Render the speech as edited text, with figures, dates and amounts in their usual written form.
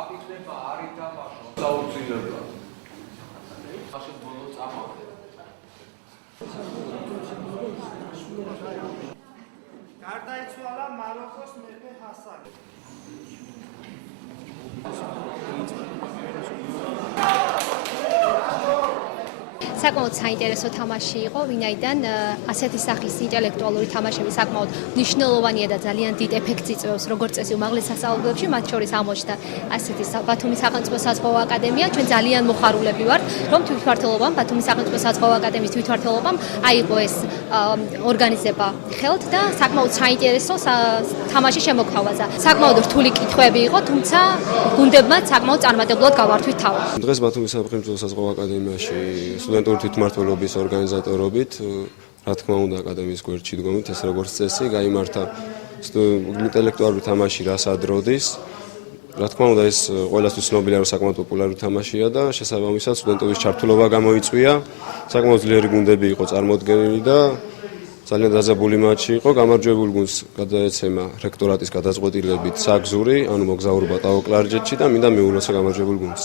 აფიქრება არ ითამაშო საუცილებლად. მაშინ ბოლო წამოვდე. გარდაიცვალა მაროკოს მეფე ჰასანი. საკმაოდ საინტერესო თამაში იყო, ვინაიდან ასეთი სახის ინტელექტუალური თამაშები საკმაოდ მნიშვნელოვანია და ძალიან დიდ ეფექტს იწვევს, როგორც წესი, უმაღლეს სასწავლებლებში, მათ შორის აღმოჩნდა ასეთი ბათუმის სახელმწიფო საზღვაო აკადემია. ჩვენ ძალიან მოხარულები ვართ, რომ თვითმმართველობამ, ბათუმის სახელმწიფო საზღვაო აკადემიის თვითმმართველობამ აიღო ეს ორგანიზება ხელთ და საკმაოდ საინტერესო თამაში შემოგვთავაზა. საკმაოდ რთული კითხვები იყო, თუმცა გუნდებმა საკმაოდ წარმატებლად გავართვით თავი. დღეს ბათუმის სახელმწიფო საზღვაო აკადემიაში სტუდენტური თვითმმართველობის ორგანიზატორობით, რა თქმა უნდა, აკადემიის გვერდში დგომით, ეს როგორც წესი, გაიმართა ინტელექტუალური თამაში რასაც როდის. რა თქმა უნდა, ეს ყველასთვის ცნობილია, რომ საკმაოდ პოპულარული თამაშია და შესაბამისად სტუდენტების ჩართულობა გამოიწვია. საკმაოდ ძლიერი გუნდები იყო წარმოდგენილი და ძალიან დაძაბული მატჩი იყო. გამარჯვებულ გუნდს გადაეცემა რექტორატის გადაწყვეტილებით საგზური, ანუ მოგზაურობა ტაო კლარჯეთში და მინდა მიულოცა გამარჯვებულ გუნდს.